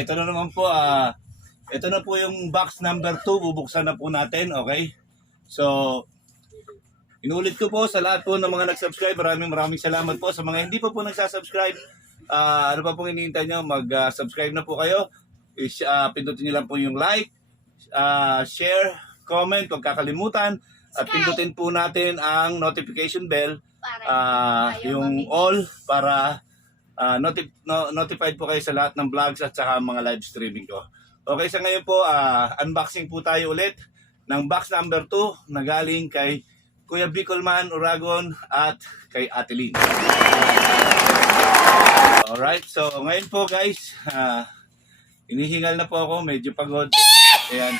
ito na naman po, ito na po yung box number 2, bubuksan na po natin, okay? So, inulit ko po sa lahat po ng mga nag-subscribe, maraming salamat po. Sa mga hindi pa po nagsasubscribe, ano pa pong hinihintay nyo, mag-subscribe na po kayo. Pindutin nyo lang po yung like, share, comment, huwag kakalimutan. At pindutin po natin ang notification bell, yung all, para notified po kayo sa lahat ng vlogs at saka mga live streaming ko. Okay, sa ngayon po, unboxing po tayo ulit ng box number 2 na galing kay Kuya Bcoolman, Uragon at kay Ate Lynn. Alright, so ngayon po guys, inihingal na po ako, medyo pagod. Ayan.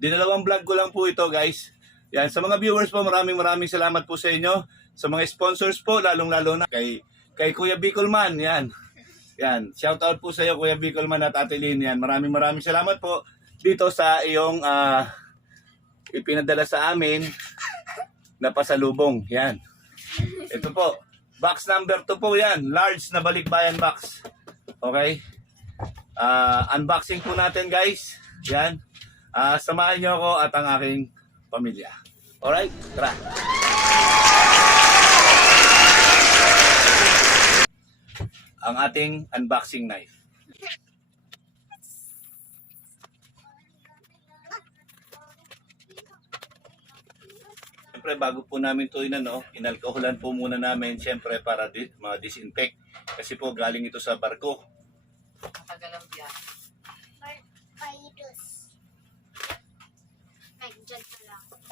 Dinalawang vlog ko lang po ito guys. Yan, sa mga viewers po, maraming salamat po sa inyo. Sa mga sponsors po, lalong-lalo na kay Kuya Bcoolman, yan. Yan, shout out po sa iyo Kuya Bcoolman at Ate Lynn. Yan, maraming salamat po dito sa iyong ipinadala sa amin na pasalubong. Yan. Ito po, box number 2 po yan, large na balikbayan box. Okay? Unboxing po natin guys. Yan. Samahan niyo ako at ang aking pamilya. Alright, tara. Ang ating unboxing knife. Siyempre, bago po namin ito inalkoholan po muna namin siyempre para ma-disinfect. Kasi po galing ito sa barko. Matagal ang biyahe.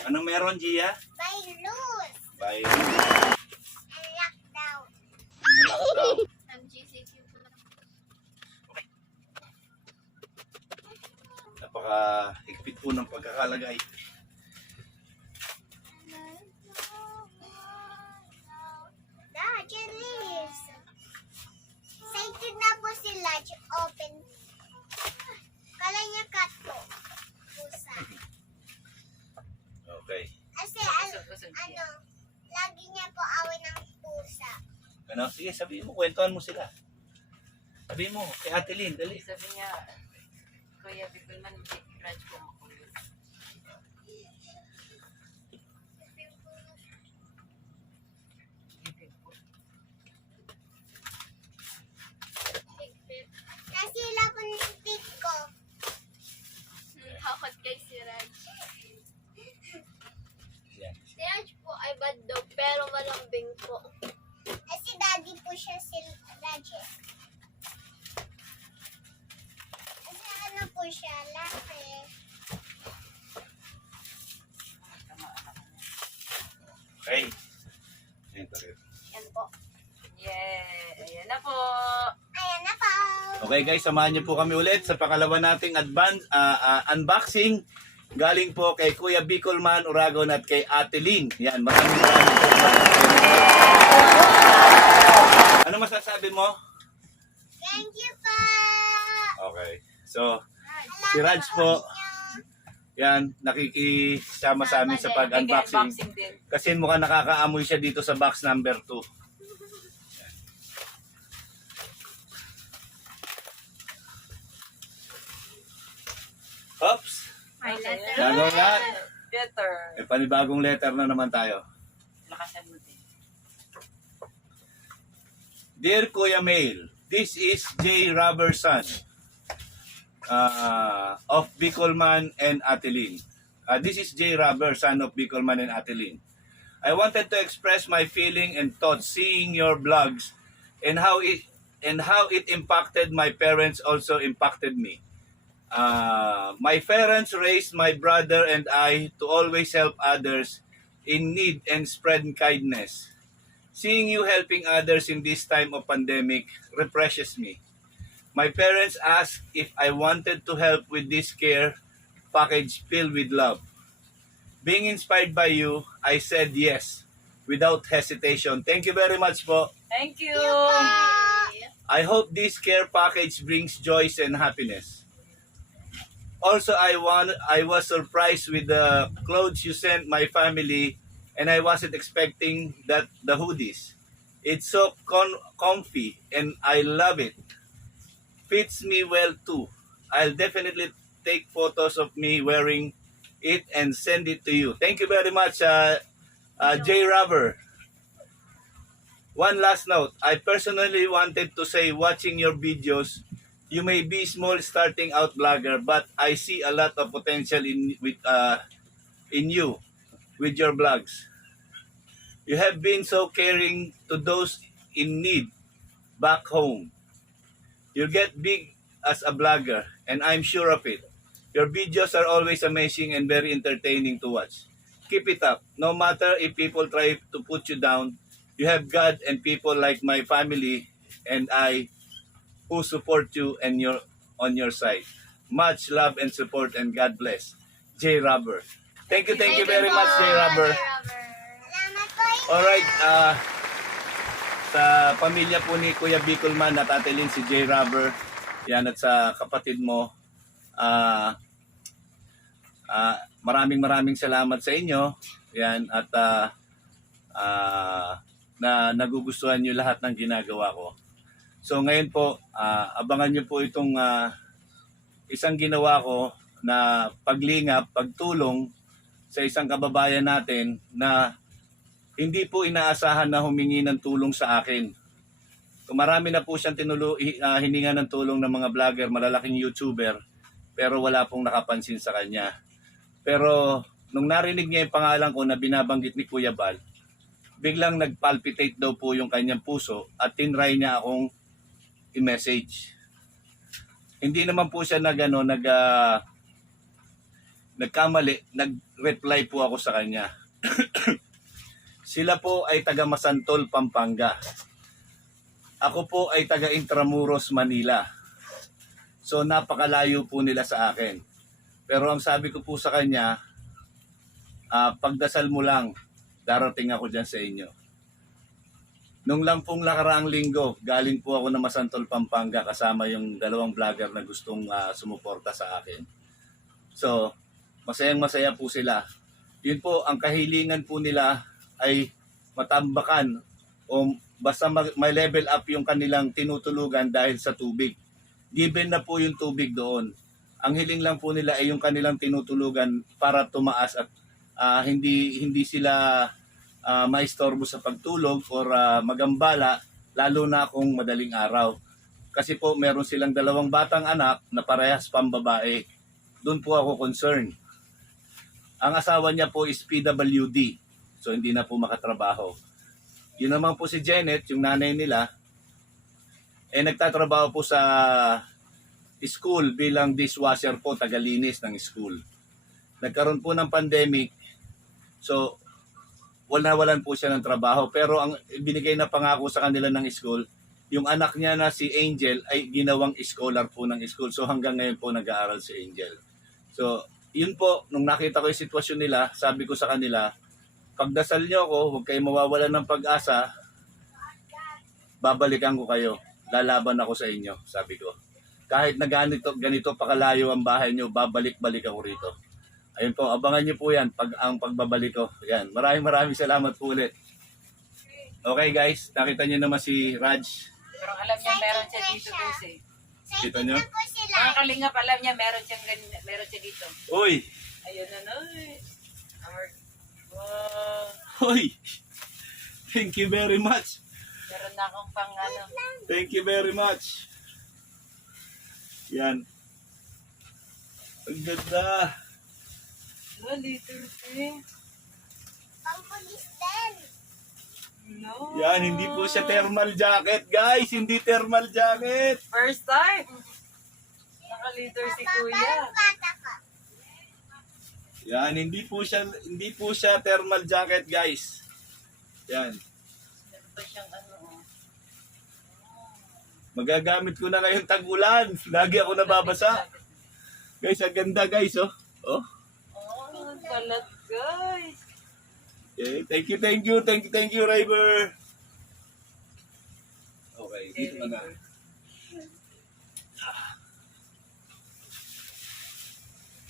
Anong meron, Gia? Virus. Virus. And lockdown. Lockdown. Napaka-higpit po ng pagkakalagay. Cheers. Excited na po sila. Open. Kala niya kato. Pusa. Okay. Kasi lagi niya po away ng pusa. Ano? Sige, sabihin mo, kwentuhan mo sila. Sabihin mo, kay Ate Lynn, dali. Sabi niya, Kuya Bcoolman, grudge po makulot. Nasila po ng stick ko. Hakot kay si Raj. Yan. Si Raj po ay bad dog pero malambing po. Kasi daddy po siya si Rajes. Kasi ano po siya, laki. Okay. Ito rin. Yan po. Yeah, ayan na po. Ayan na po. Okay guys, samahan niyo po kami ulit sa pangalawa nating unboxing. Galing po kay Kuya Bcoolman, Uragon at kay Ate Lynn. Yan, maraming po. Ano masasabi mo? Thank you po. Okay. So, si Raj po, yan, nakikisama sa amin sa pag-unboxing. Unboxing din. Kasi mukhang nakakaamoy siya dito sa box number 2. Oops! May letter. Gagaw na. Letter. May panibagong letter na naman tayo. Lakasan mo din. Dear Kuya Mail, this is J-Raver son of Bcoolman and Ate Lynn. This is J-Raver, son of Bcoolman and Ate Lynn. I wanted to express my feeling and thoughts seeing your vlogs and how it impacted my parents also impacted me. My parents raised my brother and I to always help others in need and spread kindness. Seeing you helping others in this time of pandemic refreshes me. My parents asked if I wanted to help with this care package filled with love. Being inspired by you, I said yes without hesitation. Thank you very much po. Thank you. I hope this care package brings joy and happiness. Also, I was surprised with the clothes you sent my family, and I wasn't expecting the hoodies. It's so comfy, and I love it. Fits me well too. I'll definitely take photos of me wearing it and send it to you. Thank you very much, J-Raver. One last note. I personally wanted to say, watching your videos, you may be small starting out vlogger, but I see a lot of potential in you with your vlogs. You have been so caring to those in need back home. You get big as a blogger, and I'm sure of it. Your videos are always amazing and very entertaining to watch. Keep it up. No matter if people try to put you down, you have God and people like my family and I who support you and your on your side. Much love and support, and God bless. J-Raver. Thank you very much, J-Raver. Salamat po. Alright, sa pamilya po ni Kuya Bcoolman at Ate Lynn, si J-Raver, yan, at sa kapatid mo, maraming salamat sa inyo, yan, at na nagugustuhan nyo lahat ng ginagawa ko. So ngayon po, abangan nyo po itong isang ginawa ko na paglingap, pagtulong sa isang kababayan natin na hindi po inaasahan na humingi ng tulong sa akin. So, marami na po siyang hininga ng tulong ng mga vlogger, malalaking YouTuber, pero wala pong nakapansin sa kanya. Pero nung narinig niya yung pangalan ko na binabanggit ni Kuya Bal, biglang nagpalpitate daw po yung kanyang puso at tinry niya akong i-message. Hindi naman po siya nagkamali, nag-reply po ako sa kanya. Sila po ay taga Masantol, Pampanga. Ako po ay taga Intramuros, Manila. So napakalayo po nila sa akin. Pero ang sabi ko po sa kanya, pagdasal mo lang, darating ako dyan sa inyo. Nung lang pong nakaraang linggo, galing po ako na Masantol, Pampanga kasama yung dalawang vlogger na gustong sumuporta sa akin. So, masayang-masaya po sila. Yun po, ang kahilingan po nila ay matambakan o basta may level up yung kanilang tinutulugan dahil sa tubig. Given na po yung tubig doon. Ang hiling lang po nila ay yung kanilang tinutulugan para tumaas at hindi sila maistorbo sa pagtulog or magambala, lalo na kung madaling araw. Kasi po meron silang dalawang batang anak na parehas pambabae. Doon po ako concerned. Ang asawa niya po is PWD. So hindi na po makatrabaho. Yun naman po si Janet, yung nanay nila, nagtatrabaho po sa school bilang dishwasher po, tagalinis ng school. Nagkaroon po ng pandemic, so walan po siya ng trabaho. Pero ang binigay na pangako sa kanila ng school, yung anak niya na si Angel ay ginawang scholar po ng school. So hanggang ngayon po nag-aaral si Angel. So yun po, nung nakita ko yung sitwasyon nila, sabi ko sa kanila, pagdasal niyo ako, huwag kayong mawawalan ng pag-asa, babalikan ko kayo, lalaban ako sa inyo, sabi ko. Kahit na ganito pakalayo ang bahay niyo, babalik-balik ako rito. Ayun po, abangan niyo po yan, ang pagbabalik ko. Yan, maraming salamat po ulit. Okay guys, nakita niyo naman si Raj. Pero alam niya meron siya dito guys eh. Kita niyo? Po sila. Mga kalingap, alam niya meron siya dito. Uy! Ayun na na. Wow. Uy! Thank you very much. Meron na akong pang ano. Thank you very much. Yan. Ang ganda. Liter eh. Pampulis din. No. Yan, hindi po siya thermal jacket, guys. Hindi thermal jacket. First time. Naka-liter si Kuya. Bata ka. Yan, hindi po siya thermal jacket, guys. Yan. Meron pa siyang ano. Magagamit ko na ngayon tag-ulan. Lagi ako nababasa. Guys, ang ganda, guys, oh. Oh. Oh, salat guys. Okay, thank you, Raver. Okay, dito ka na.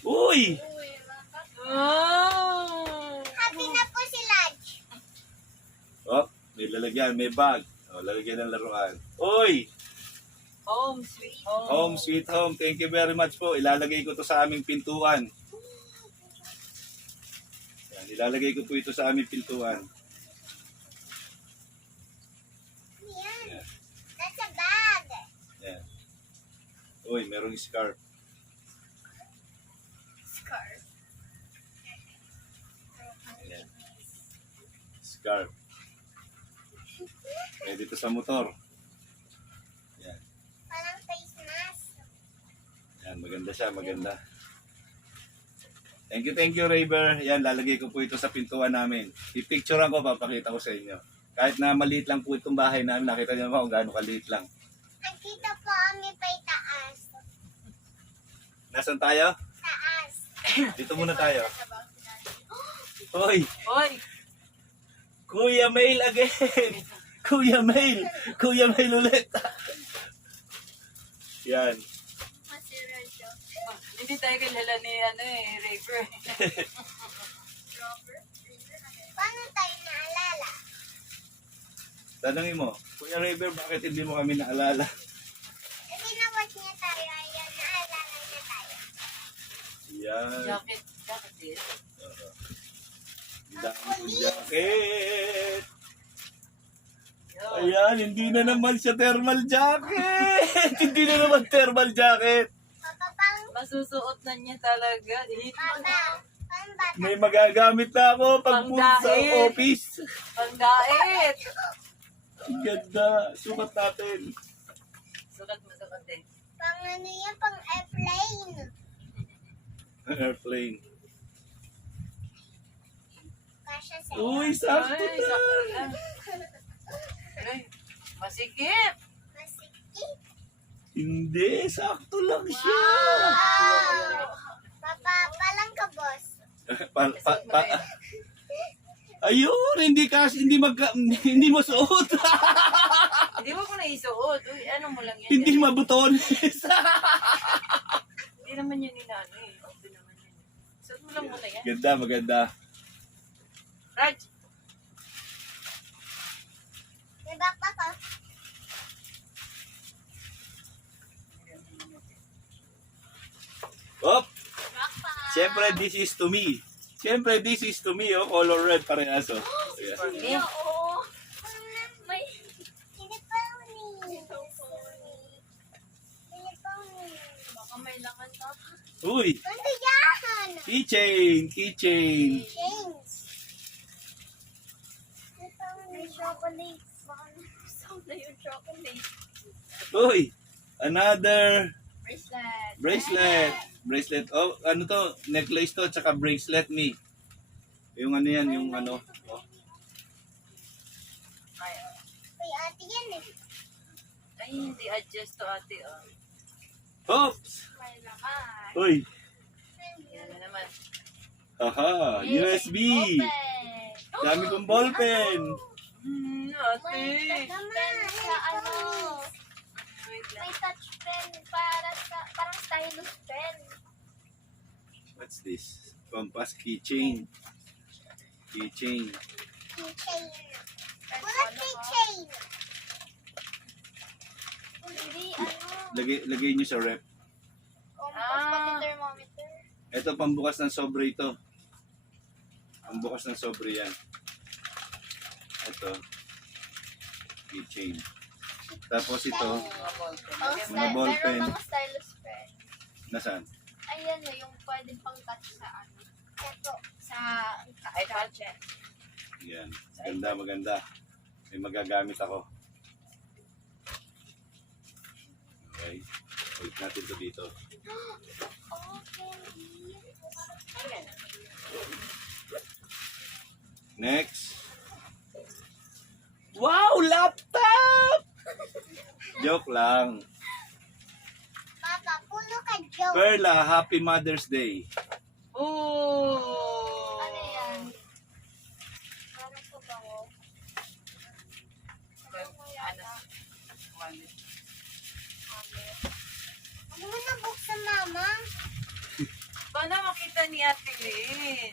Uy! Oh. Happy na po si Lodge. Oh, may lalagyan, may bag. Oh, lalagyan ng laruan. Uy! Home, sweet home. Home sweet home. Thank you very much po. Ilalagay ko to sa aming pintuan. Yan, ilalagay ko po ito sa aming pintuan. Yan. Yan. That's a bag. Yan. Uy, merong scarf. Scarf. Yan. Scarf. Pwede ito sa motor. Yan. Parang face mask. Yan, maganda siya, maganda. Thank you, Raver. Yan, lalagay ko po ito sa pintuan namin. I-picturean ko, papakita ko sa inyo. Kahit na maliit lang po itong bahay namin, nakita niyo naman kung gaano kaliit lang. Nakita po kami pa taas. Nasaan tayo? Taas. Dito muna tayo. Hoy, Hoy! Kuya Mail again! Kuya Mail! Kuya Mail ulit! Yan. Masira siya. Hindi tayo kilala ni Raver. Paano tayo naalala? Tanungin mo, Kuya Raver, bakit hindi mo kami naalala? Kasi na-watch niya tayo, ayan, naalala niya tayo. Yan. Jacket din. Ang dami kong jacket! Yo. Ayan, hindi na naman siya thermal jacket! Hindi na naman thermal jacket! Papa, pang, Masusuot na niya talaga. Hit mo papa, na. pang bata. May magagamit na ako pag punta sa Pangdahil. office. Pangdait! Ang ganda. Sukat natin. Sukat mo, sukat din. Pang ano yan, pang airplane. Airplane. Kasha sa'yo. Uy, sakto Ay, na. sakto na. Ay, masikip! Masikip. Hindi, sakto lang siya. Wow! Papa, palang ka, boss. Ayun, hindi mo suot. Hindi mo ko naisuot. Uy, ano mo lang yan? Hindi mabutones. Hindi naman yan inano eh. Okay naman yan. Suot mo lang muna yan. Ganda, maganda. Raj! May backpack ko. Op, Backpack. siyempre this is to me. Siyempre this is to me, oh, color red parehas, oh. Ayan. For me. Oo. May... Sinipawni. Sinipawni. Baka may lakan ka. Uy, Ano yan? keychain. Change. May chocolate. Baka nasasawag na yung chocolate. Uy, another Bracelet. bracelet. Oh, ano to? Necklace to, tsaka bracelet me. Yung ano yan, yung ano. Oh. Ay, Uy, ate yan eh. ay, hindi adjust to ate. Oh. Oops! May lakan. Uy, Yan na naman. haha, USB. Open. Dami kong ballpen. Ate. May touch pen sa ano. Wait lang. May touch pen para sa, parang stylus pen. What's this? Compass keychain. Keychain. Keychain. Wala keychain. Hindi, ano. Lagay nyo sa rep. Compass, pati thermometer. Ito, pambukas ng sobre ito. Pambukas ng sobre yan. Ito. Keychain. Tapos ito, Mga ballpen. Oh, Mga ballpen. Meron mga stylus pen. nasaan? Ayan na, yung pwedeng pang touch sa ano. Ito, sa iPad. Yan. Maganda, maganda. May magagamit ako. Okay. Wait natin to dito. Okay. Next. Wow! Laptop! Joke lang. Papa, puno ka joke. Perla, Happy Mother's Day. Oh! Ano yan? Parang pabango. Ano? Wallet. Ano mo nabuksan, mama? Paano makita ni Ate Lynn?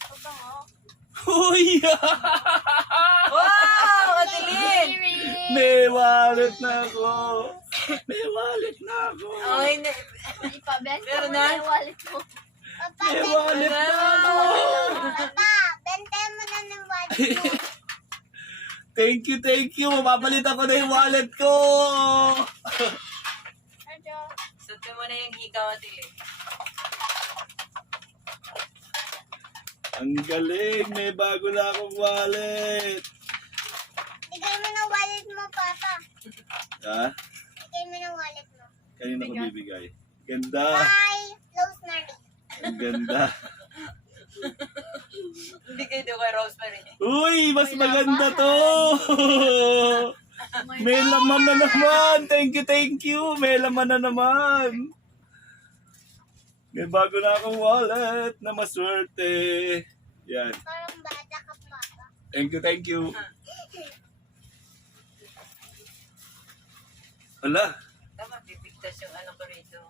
Pabango. Uy! Wow! Ate Lynn! Earring! May wallet na ako. May wallet na ako. Okay na. Ipabenta Meron mo na? na yung wallet mo. Papa, May wallet na ako. Papa, benta mo na ng wallet mo. Thank you. Mapapalitan ko na yung wallet ko. Ano? Sunto mo na yung higaw at ilig. Ang galing. May bago na akong wallet. Bigay mo ng wallet mo, Papa. Ha? Bigay mo ng wallet mo. Kanino ko bibigay? Ganda. Bye, Rosemary. Ang ganda. Hindi kayo daw kay Rosemary. Uy, mas maganda to. May laman na naman. Thank you. May laman na naman. May bago na akong wallet na maswerte. Yan. Parang bata ka, Papa. Thank you. Hala, Tama, bibigtas yung ano ko rito.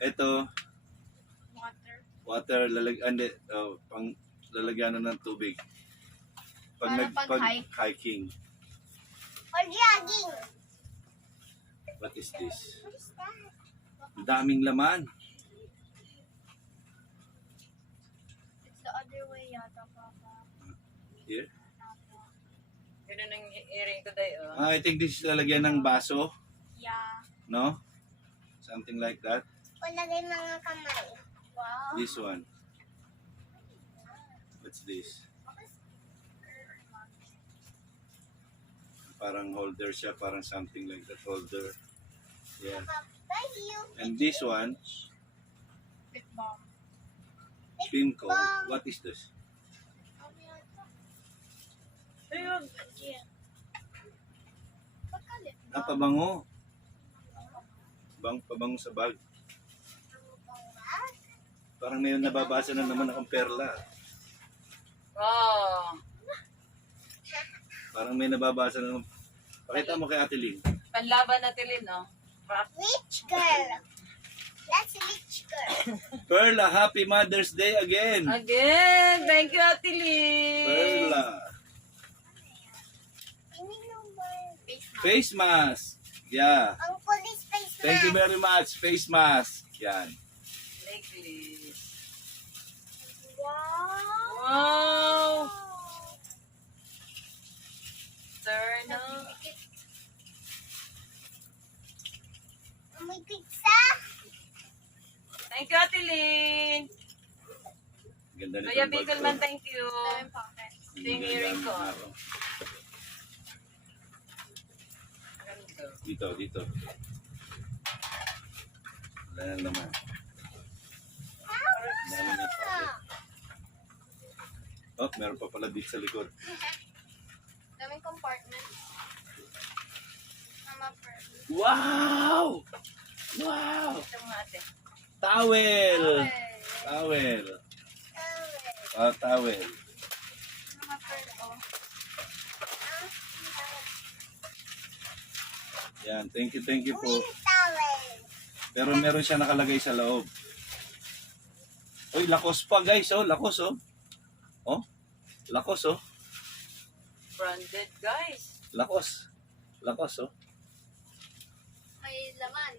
eto, Water. pang lalagyan na ng tubig. Para pag-hike. Hiking. Or jogging. What is this? What is that? Ang daming laman. It's the other way yata, Papa. Here. Yun ang earring ko tayo. I think this is lalagyan ng baso, Yeah. no? Something like that. O lagay mga kamay. Wow. This one. What's this? Parang holder siya, parang something like that holder. Yeah. Bye, you. And this one, Big bomb. Pimco. What is this? Ayun. Yeah. Pagkalit. Pabango. Pabango sa bag. Parang may nababasa na naman akong perla. Oh. Parang may nababasa na naman. Pakita mo kay Ate Lynn. Panlaban natin, Lynn, no? Rich girl. That's a rich girl. Perla, happy Mother's Day again. Again! Thank you, Ate Lynn! Perla. Face mask. Yeah. Ang police face mask. Thank you very much. Face mask. Yan. Necklace. Wow. Wow! Turn on. May pizza. Thank you, Ate Lynn! Ganda nito. Kuya Bcoolman, thank you. Daming pocket. Ito yung earring ko. Dito. Wala na naman. Dami na pocket. Oh, meron pa pala dito sa likod. Daming compartment. Mama purse. Wow! Wow! Ito mga ate. Towel! Okay. Towel. Oh, Ah, towel. Mama purse. Oh. Yan, thank you po. wind towel. Pero meron siya nakalagay sa loob. Uy, lakos pa guys, oh, lakos oh. Oh, lakos oh. Branded, guys. Lakos. Lakos oh. May laman.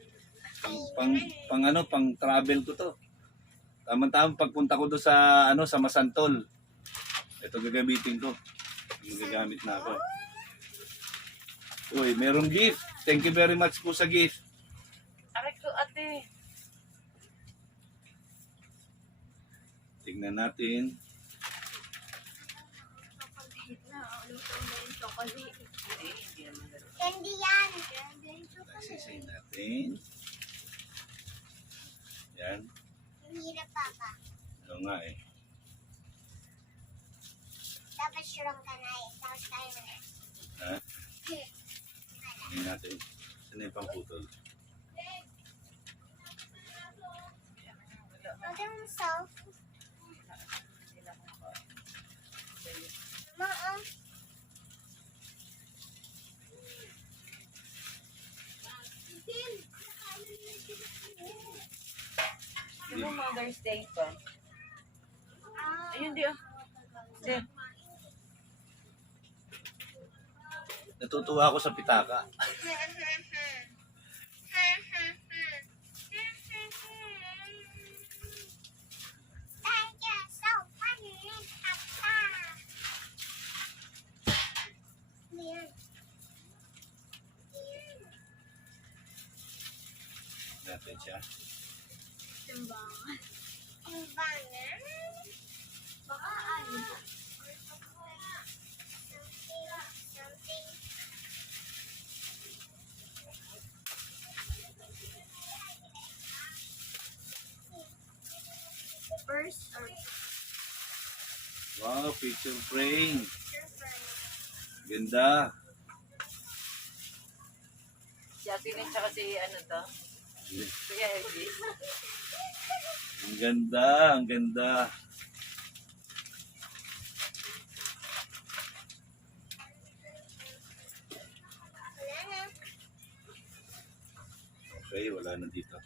Pang travel ko to. Tama-tama pagpunta ko do sa sa Masantol. Ito gagamitin ko. Gagamit na ako. Uy, merong gift. Thank you very much po sa gift. Aray ko, ate. Tingnan natin. Chocolate na. Luto na yung chocolate. Eh, hindi naman ganun. Candy yan. Candy yung chocolate. Sisay natin. Yan. Ang hirap, Papa. Ito nga eh. Dapat shrunk ka na eh. Tapos tayo na. Ha? Tingnan natin. Saan yung pangputol? Huwag mo self. Ma, Di ba Mother's Day pa? Ayun, di ah. Di. Natutuwa ako sa pitaka. Natin siya. Timbangan. Timbangan. Baka ano. Something. First or Wow, picture frame. Ganda. Si Ate Lynn tsaka si ano to? Kuya Elvis. Ang ganda, ang ganda. Wala na. Okay, wala na dito.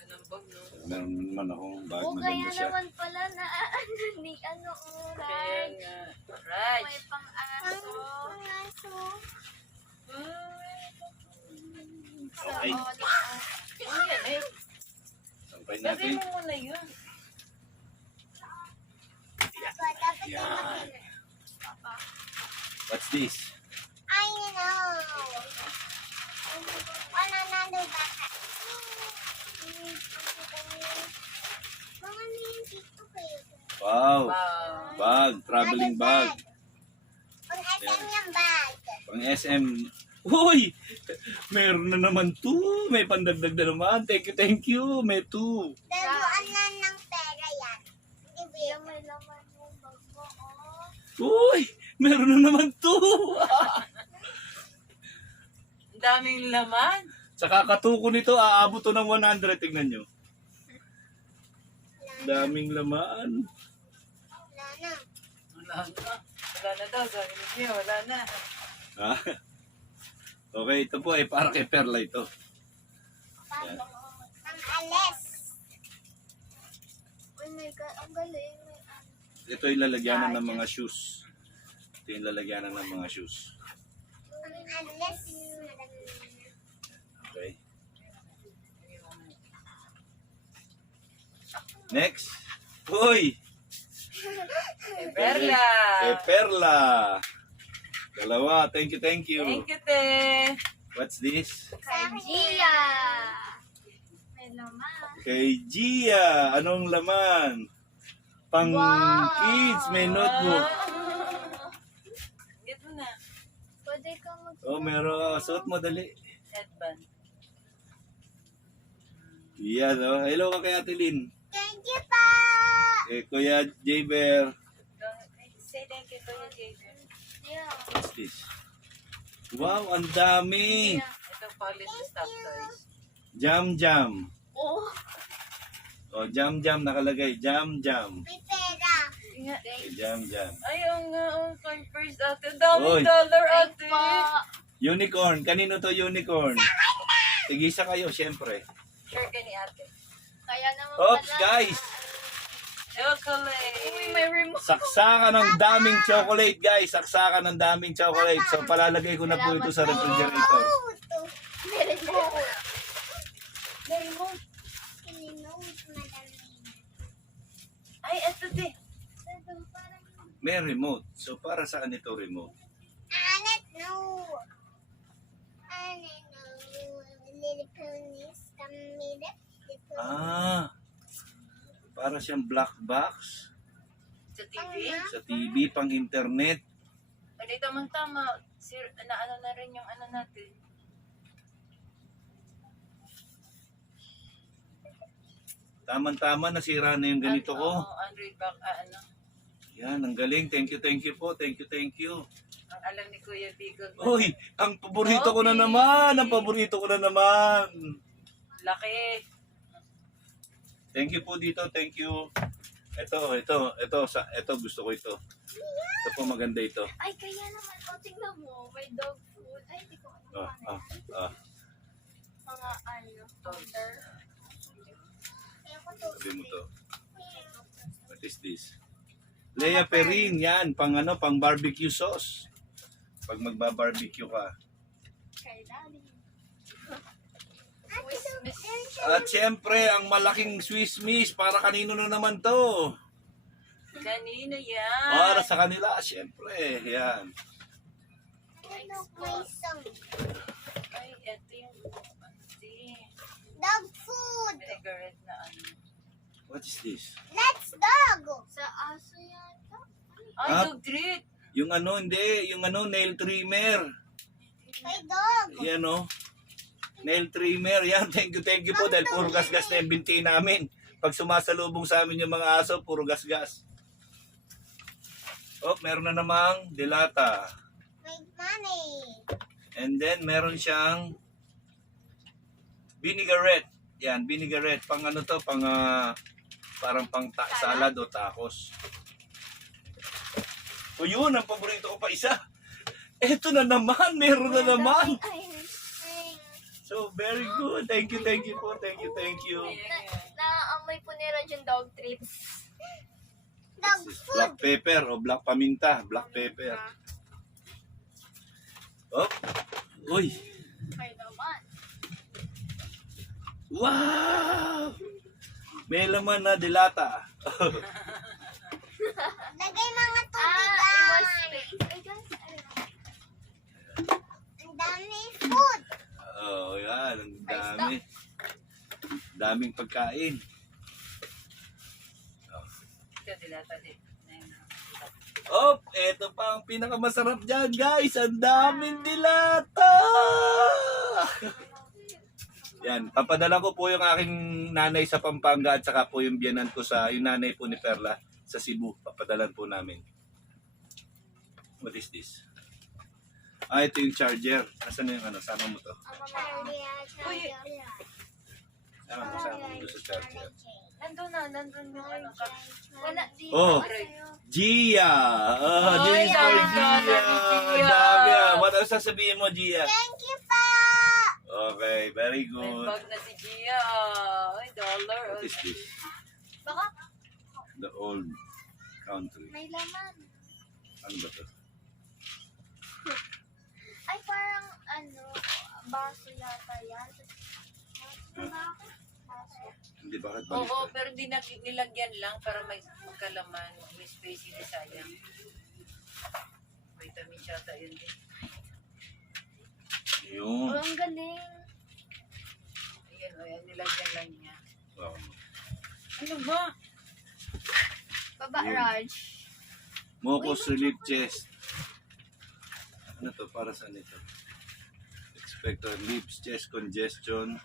Anong bag, no? Meron naman akong bag, oh, kaya maganda siya. naman pala na ano ni ano Kaya oras. nga. Right. May pang-aso. Aso. Okay, Oh, yan eh. sampay Lagay natin. mo muna yun. Dapat Yan. yung What's this? I know. Another baka. Mga name dito kayo. Wow, Wow. bag, traveling bag. Pang SM yung bag. Pang SM. Uy! Meron na naman two. May pandagdag na naman. Thank you. May two. Daluan na ng pera yan. Hindi ba Kaya yun? may laman yung bag mo, oh. Uy! Meron na naman two. Ang daming laman. Sa kakatuko nito, aabot to ng 100. Tingnan nyo. Daming laman. Wala na. Wala na. Wala na daw. Sabi niya, wala na. Ha? Okay, ito po ay para kay Perla ito. Pang alis. Oh my God, ang galing. May ano. Ito yung lalagyanan ng mga shoes. Ito yung lalagyanan ng mga shoes. Pang alis. Okay. Next. Uy! Perla. Kay Perla. Dalawa. Thank you. Thank you, te. What's this? Kay Gia. May laman. Kay Gia. Anong laman? Pang Wow. kids. May notebook. Get mo na. Pwede ka mag... Oh, meron. Suot mo, dali. Headband. Yan, oh. Hello ka kay Ate Lynn. Thank you pa. Kay Kuya J-Raver. Say thank you, Kuya J-Raver. Yeah. What's this? Wow, ang dami. Ito polish stuff toys. Jam. Oh. Oh, jam nakalagay. Jam. May pera. Nga. Jam. Ay, ang first ate. Ang daming Oy. dollar Thank ate. pa. Unicorn. Kanino to unicorn? Tigisa kayo, syempre. Sure ka ni ate. Kaya naman Oops, pala. guys. Chocolate. Uy, may remote. Saksakan ng daming chocolate, guys. Saksakan ng daming chocolate. So, palalagay ko na po ito sa refrigerator. May remote. May remote. Remote, madami. Ay, ito din. Ito, parang... May remote. So, para saan ito remote? Anet, no. Anet, no. Little ponies. Kamilip. Ah, para siyang black box Sa TV. sa TV, pang internet. Ay, tama. Naano na rin yung ano natin. Tama-tama, nasira na yung ganito ko. Oo, Android back, ano. Yan, ang galing. Thank you po. Thank you. Ang alam ni Kuya Bcoolman. Uy, ang paborito ko na naman. Ang paborito ko na naman. Laki. Thank you po dito. Thank you. Ito gusto ko ito. Ito po maganda ito. Ay, kaya naman. O, tingnan mo. May dog food. Ay, di ko alam. Ah. Mga ano. Powder. Sabi mo to. What is this? Lea Perrin, yan, pang barbecue sauce. pag magba-barbecue ka. Kay Daddy. Ate, Miss. At syempre, ang malaking Swiss Miss, para kanino na naman to? Kanino yan? Para sa kanila, syempre. Yan. look, my song. Ay, eto yung Dog food. vinaigrette na ano. What is this? Let's dog. Sa aso yata. Ay, Ah. dog treat! Yung ano, hindi. Yung ano, nail trimmer. Kay dog. Yan o. Nail trimmer. Yan, thank you po. Dahil puro gasgas na yung binti namin. Pag sumasalubong sa amin yung mga aso, puro gasgas. Oh, meron na namang dilata. Make money. And then, meron siyang vinaigrette. Yan, vinaigrette. Pang ano to, pang parang pang salad o tacos. O yun, ang paborito ko pa isa. Eto na naman, meron na naman. So, very good. Thank you po. Thank you. Naamoy po ni Raj yung dog treats. Dog This is food. black pepper o black paminta. Black pepper. Oh, uy. Kay naman. Wow! May laman na dilata. Lagay mga Ah, it was tubigan. space. Ay, guys, ano? Ang dami food. Oh, yan. Ang dami. Daming pagkain. Ito, dilata din. Oh, eto pa ang pinakamasarap dyan, guys. Ang daming dilata! Yan, papadala ko po yung aking nanay sa Pampanga at saka po yung biyanan ko yung nanay po ni Perla sa Cebu. Papadalan po namin. What is this? Ah, ito yung charger. Nasaan na yung ano? Sama mo to. Uy, Sama mo doon sa charger. nandun yung ano ka. Wala di. Oh, Sa'yo. Gia! Oh, Ay, this is for dami Gia! ni Gia. Ang dami ah. What else sasabihin mo, Gia? Thank you pa. Okay, very May good. bag na si Gia. Ay, dollar. What is this? Baka The old country. may laman. Ano ba to? Ay, parang ano, baso yata yan. Baso. Hindi bakit Oo, balik? pero di nilagyan lang para may magkalaman. May space hindi sayang. Vitamin siya tayo din. Yun. Oh, ang galing. Ayan, o yan, nilagyan lang niya. Wow. Ano ba? Baba, Yun. Raj. Mucus relief chest. Ano to? Para saan ito? Expector lips, chest congestion,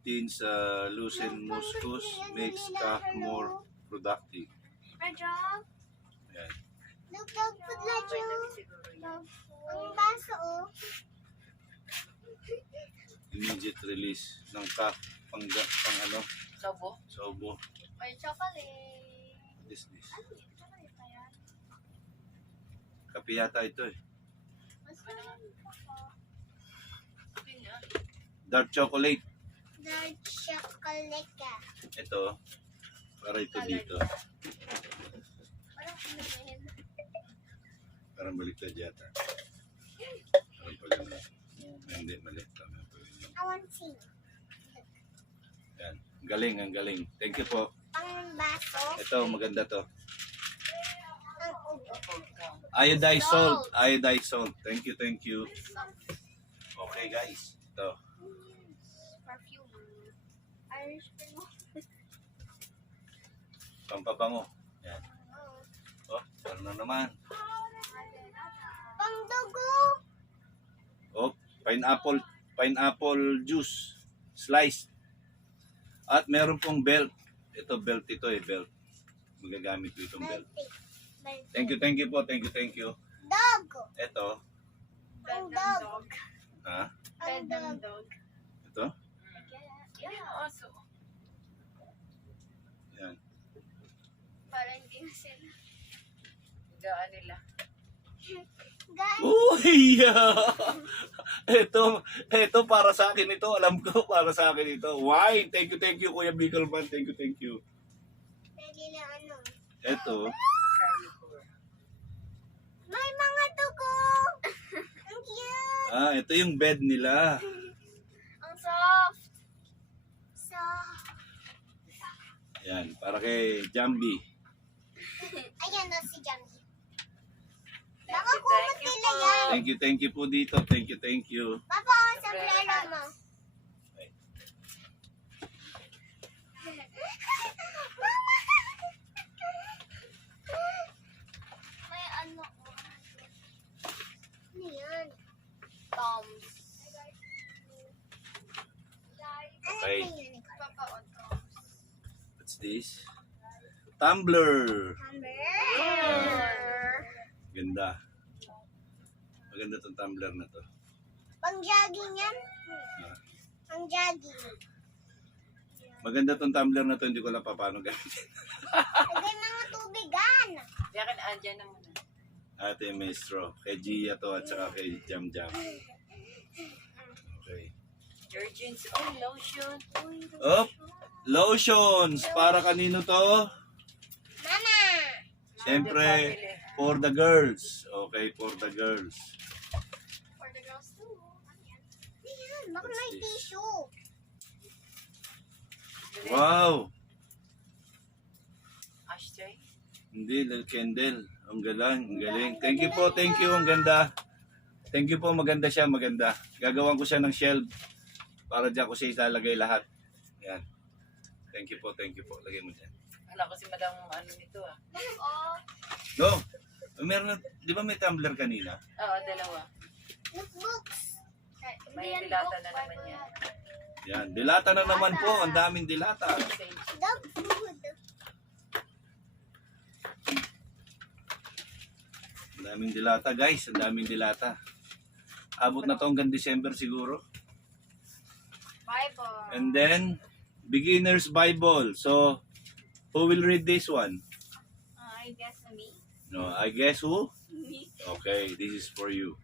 teens loosen muscles, makes cough more productive. Raja. Yan. Look, dog food na Vitamin siguro yan. Ang baso oh. Immediate release ng cough, pang ano, Sabo? sobo. May chocolate. What is this? Ano yun? Chocolate pa yan? Kape yata ito eh. Mas marami pa pa. Yun na. Dark chocolate. Dark chocolate ka. Ito. Para ito dito. Parang kumain. Parang baliktad yata. Parang pag ano. Hindi, mali. Tama po yun. I want to see. Yan. Ang galing, ang galing. Thank you po. Ang baso. Ito, maganda to. Ang ubo. Iodized salt. Iodized salt. Thank you. Okay guys. Ito. Perfume. Irish Spring. Pampabango. Yan. Oh, ano na naman. Pang dugo. Oh, pineapple juice. Sliced. At meron pong belt. Ito belt ito eh, belt. Magagamit ko itong belt. Thank you po. Thank you. Dog. Ito. Ang dog. Ha? Ang dog. dog. Ito. Yan yung aso. Yan. Parang hindi na sila. Higaan nila. Gaan. Uy! ito para sa akin ito. Alam ko para sa akin ito. Wine. Thank you Kuya Bcoolman. Thank you. Pwede na ano. Ito. Carnivore. May mga dugo. cute. Ah, ito yung bed nila. Ang soft. So, Yan, para kay Jambi. ayan na si Jamie. Thank Baka you, kumot thank you nila po. yan. Thank you po dito. Thank you. Papa, ang sombrero mo. May ano ko. Ano yan? Toms. Ano Okay. yan? Papaon Toms. What's this? Tumbler. Ganda. Maganda tong tumbler na to. Pang jogging yan? Pang jogging. Maganda tong tumbler na to. Hindi ko lang pa paano gamitin. Lagay mga tubigan. Yakin, andyan na muna. Ate Maestro. Kay Gia to at saka kay Jam. Okay. Virgins, oh, lotion. Oh, lotions. Para kanino to? Mama. Siyempre, for the girls. Okay, for the girls. For the girls too. Ano yan? Ayan, baka What's may this? tissue. Wow! Ashtray. Hindi, little candle. Ang galing. Thank you po, ang ganda. Thank you po, maganda siya, maganda. Gagawan ko siya ng shelf para dyan ko siya ilalagay lahat. Yan. Thank you po. Lagay mo dyan. Alam ko si madam ano nito ah. Oh, Go! Meron na, di ba may tumbler kanina? Oo, dalawa. Notebooks. May dilata na naman yan. Yan, dilata na naman po. Ang daming dilata. Same. Dog food. Ang daming dilata, guys. Ang daming dilata. Abot na to hanggang December siguro. Bible. And then, Beginner's Bible. So, who will read this one? I guess me. No, I guess who? Me. Okay, this is for you.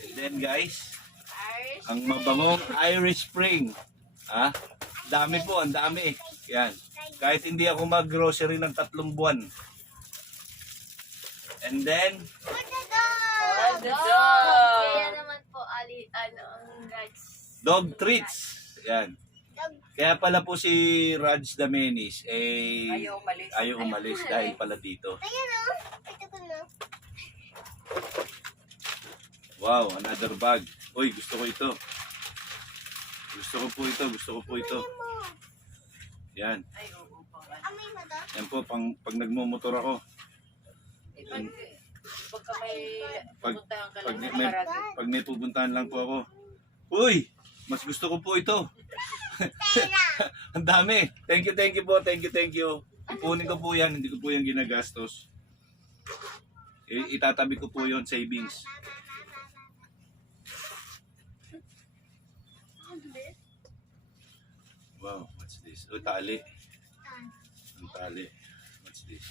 And then, guys, Irish. ang mabangong Irish Spring. Ha? Dami po, ang dami. Yan. Kahit hindi ako mag-grocery ng 3 buwan. And then, For the dog. Oh, the Kaya dog. naman po, ang rights. dog treats. Yan. Dog. Kaya pala po si Raj Damenis, Ayaw umalis. ayaw umalis dahil pala dito. Ayan o. Ito ko na. Wow, another bag. Uy, gusto ko ito. Gusto ko po ito. Ayan mo. Yan. Ay, oo, pang ano. Amoy mo to. Yan po, pag nagmumotor ako. Pagka may Pag- pupuntahan ka Pag lang may, nakarami. pag may pupuntahan lang po ako. Uy, mas gusto ko po ito. Pera. Ang dami. Thank you po. Ipunin ko po yan. Hindi ko po yan ginagastos. Itatabi ko po yon savings. Wow, what's this? Oh, tali. Ang tali. What's this?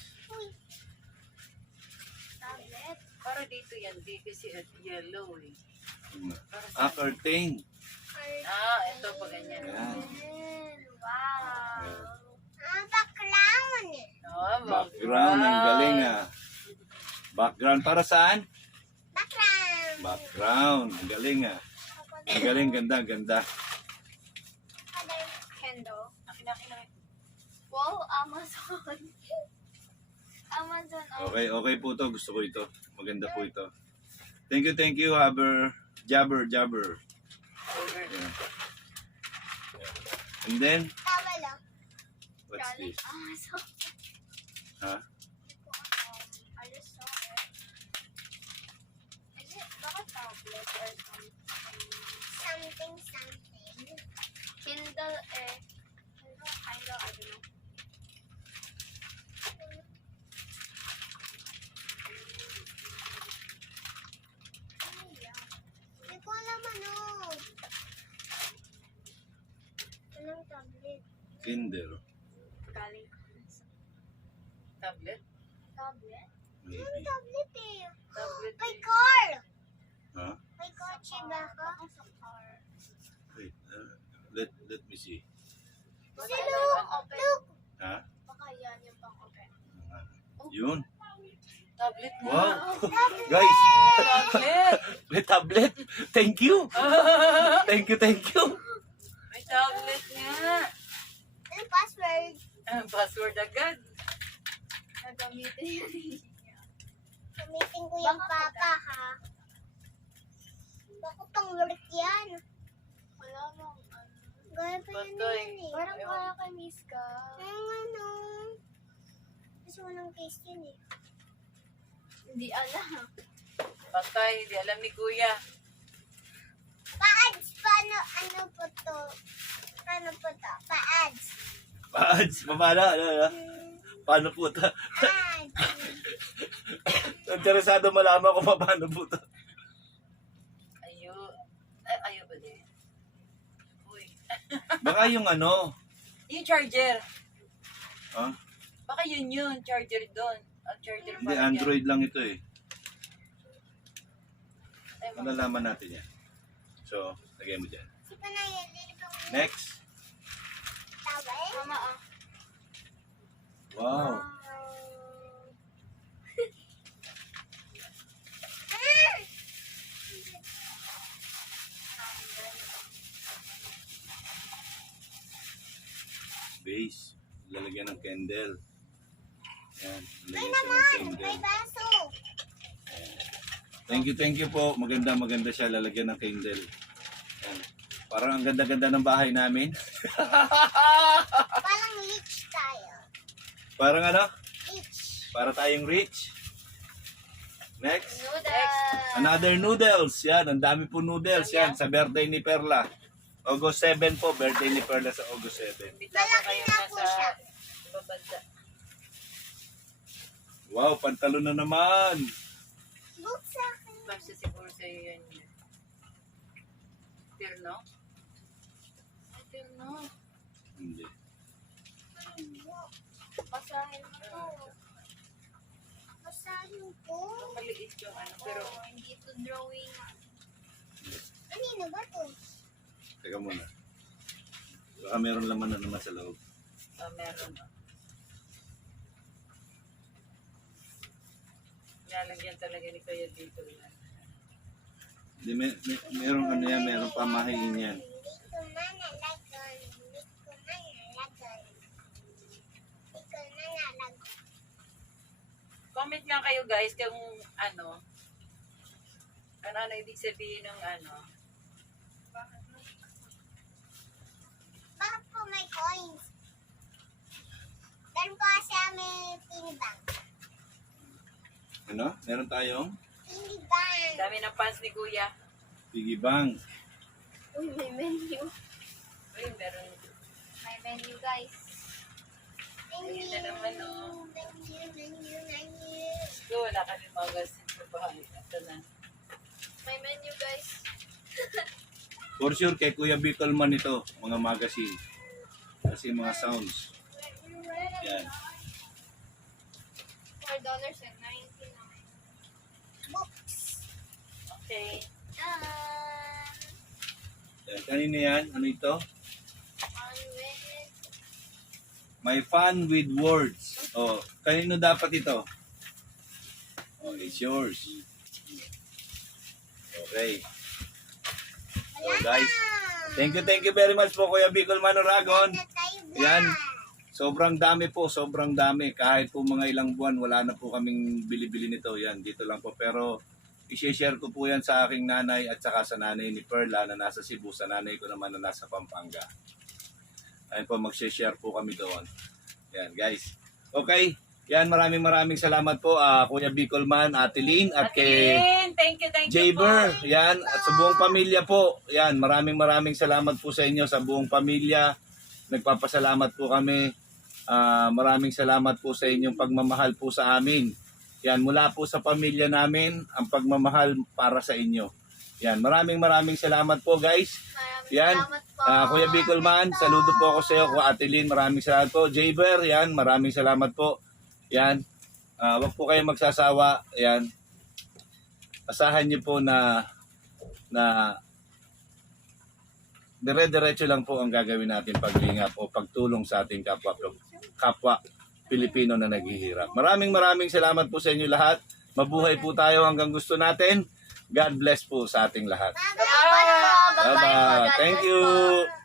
Tablet. Para dito yan, di kasi at yellow eh. Para Ah, sa... curtain. Ah, ito pa ganyan. Yan. Wow. Ang background. Oh, Background. Ang galing ah. Background para saan? Background. Background. Ang galing ah. Ang galing, ganda. Candle. Akin. Wow, Amazon. Amazon. Okay po to. Gusto ko ito. Maganda po ito. Thank you, Jabber. Over. Yeah. And then, Tama lang. what's this? Amazon. Ha? I just saw it. Is it like a tablet or something? Something. Kindle eh. Kindle, I don't know. Hindi ko alam ano. Anong tablet? Kinder. Galing Tablet? tablet? Maybe. Tablet eh. Tablet May eh. car. Ha? May kotse ba ka? Baka sa car. Wait. Let me see. Si Luke. Luke. Ha? Baka yan yung pang-open. Yun. Tablet nga. Wow. Guys, Tablet. may tablet. Thank you. Thank you, thank you. May tablet nga. Ano password? Password agad. Nagamitin yan. Gamitin ko yung papa, ha? Baka pang lurik yan. Wala mong ano. Gaya pa yan Patay. yan eh. Parang kaya kay miss ka. Ang ano. Kasi walang case yun eh. Hindi alam. Patay, hindi alam ni Kuya. Pa-ads, paano, ano po to? Paano po to? Pa-ads. Pads, paano? Paano po ito? Ads. Interesado malaman kung paano po ito. Ayo ba din? Uy. Baka yung ano. Yung charger. Ha? Baka yun, charger doon. Ang charger Hindi, parang Android lang ito eh. yan. Ay, Malalaman natin yan. So, lagay mo dyan. Si Panay, lilipang mo Next. tawel. Mama ah. Wow. Base. Lalagyan ng candle. Yan. Ay Lalagyan siya ng naman, candle. may baso. Thank you po. Maganda siya. Lalagyan ng candle. Yan. Parang ang ganda-ganda ng bahay namin. Parang rich tayo. Parang ano? Rich. Para tayong rich. Next. Noodles. Another noodles. Yan. Ang dami po noodles. Yan. Sa birthday ni Perla. August 7 po. Birthday ni Perla sa August 7. Imbitahan Malaki kayo na po siya. ibang bansa. Wow, pantalon na naman. Book sa akin. Basta siguro sa'yo yan. Tirno? Ay, tirno. Hindi. Basahin mo to. Basahin ko. Maliit yung ano, pero Oh, hindi to drawing. Kanino ba to? Teka muna. Baka meron laman na naman sa loob. meron. Nilalagyan talaga ni Kuya dito. Hindi, merong ano yan, merong pamahiin yan. Hindi ko manalagon. Hindi ko manalagon. Hindi ko manalagon. Comment nga kayo guys kung ano ibig sabihin ng ano. Bakit po may coins? Meron po kasi kami pinibang. Ano? Meron tayong Pinibang. Dami ng fans ni Kuya. piggy bank. Uy, may menu. Uy, meron. May menu guys. Ayun na naman, oh. Menu. So, wala kami magasin sa bahay. Ito na. May menu guys. For sure, kay Kuya Bcoolman ito, mga magazine. Kasi mga sounds. Yan. $4.99. Books. Okay. Yan. Kanina yan? Ano ito? Unwed. My fun with words. Oh, kanino dapat ito? Oh, it's yours. Okay. So guys, thank you very much po Kuya Bcoolman Oragon. Yan. Sobrang dami po, sobrang dami. Kahit po mga ilang buwan, wala na po kaming bili-bili nito. Yan, dito lang po. Pero, i-share ko po yan sa aking nanay at saka sa nanay ni Perla na nasa Cebu, sa nanay ko naman na nasa Pampanga. Ayun po, mag-share po kami doon. Yan, guys. Okay, yan, maraming salamat po, Kuya Bcoolman, Ate Lynn, at kay Lynn, thank you J-Raver. po. Yan, at sa buong pamilya po. Yan, maraming salamat po sa inyo, sa buong pamilya. Nagpapasalamat po kami. Maraming salamat po sa inyong pagmamahal po sa amin. Yan, mula po sa pamilya namin, ang pagmamahal para sa inyo. Yan, maraming salamat po guys. Maraming Yan, salamat po. Kuya Bcoolman, saludo po ako sa iyo. Kuya Ate Lynn, maraming salamat po. J-Raver, yan, maraming salamat po. Yan, wag po kayo magsasawa. Yan, asahan niyo po na dire-diretso lang po ang gagawin natin paglingap o pagtulong sa ating kapwa Pilipino na naghihirap. Maraming salamat po sa inyo lahat. Mabuhay po tayo hanggang gusto natin. God bless po sa ating lahat. Bye-bye po. Bye-bye po. Bye-bye. God Thank bless you. po.